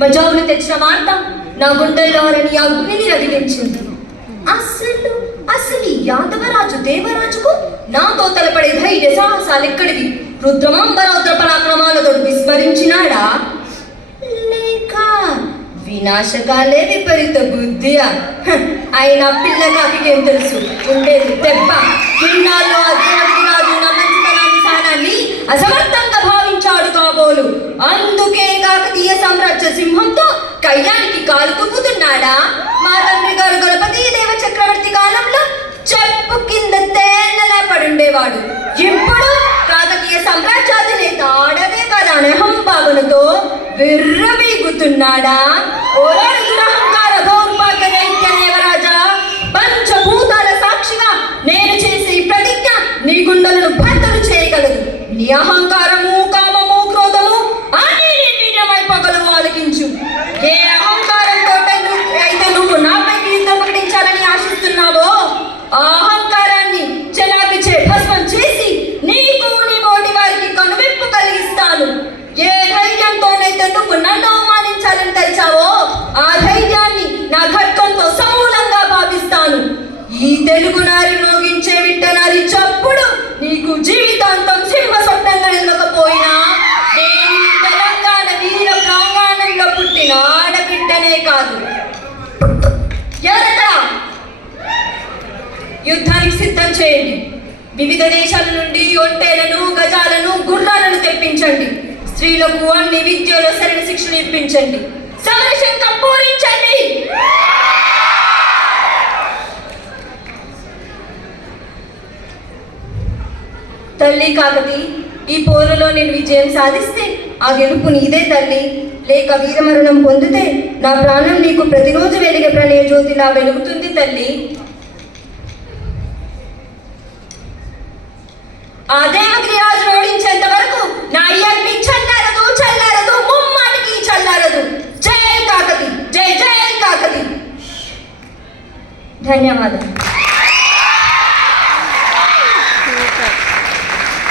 మజాబులు తెచ్చిన వార్త నా గుండెల్లో అని అగ్నిని రగిలించింది. అసలు అసలు యాదవరాజు దేవరాజుకు నాతో తలపడే ధైర్య సాహసాలు ఎక్కడివి? రుద్రమాంబరౌద్ర పరాక్రమాలతో విస్మరించినాడా? లేక వినాశకాలే విపరీత బుద్ధి అయినా పిల్లగా ఏం తెలుసు? ఉండేది దెబ్బ. ఇన్నాళ్ళు అదే కాకతీయ సామ్రాజ్య సింహంతో కయ్యానికి కాలు తుప్పుతున్నాడా మా తండ్రి గారు గణపతి దేవ చక్రవర్తి కాలంలో చెప్పు కింద తేనలా పడుండేవాడు. ఇప్పుడు కాకతీయ సామ్రాజ్యాధినేత ఆడదే కదా అనే హంబాగులతో విర్రవీగుతున్నాడా? ఓరాడు దురహంకార దౌర్భాగ్య దైత్య దేవరాజా పంచభూతాల సాక్షిగా నేను చేసే ఈ ప్రతిజ్ఞ నీ గుండెలను బద్దలు చేయగలదు. నీ అహంకారము కామము వెలుగునారి మోగించే విట్టనారి చప్పుడు నీకు జీవితాంతం సింహ స్వప్నంగా నిలకపోయినా నేను తెలంగాణ వీర ప్రాంగణంలో పుట్టిన ఆడబిడ్డనే కాదు. ఎవరక్కడ యుద్ధానికి సిద్ధం చేయండి. వివిధ దేశాల నుండి ఒంటేలను గజాలను గుర్రాలను తెప్పించండి. స్త్రీలకు అన్ని విద్యలో సరైన శిక్షణ ఇప్పించండి సమరశంఖం పూరించండి! తల్లి కాకతి ఈ పోరులో నేను విజయం సాధిస్తే ఆ గెలుపు నీదే తల్లి. లేక వీరమరణం పొందితే నా ప్రాణం నీకు ప్రతిరోజు వెలిగే ప్రణయ జ్యోతిలా వెలుగుతుంది తల్లి. ఆ దేవగిరి రాజు ఓడించేంత వరకు నా అయ్యాన్ని చల్లారదు చల్లారదు ముమ్మాటికి చల్లారదు. జై కాకతి జై జై కాకతి. ధన్యవాదాలు.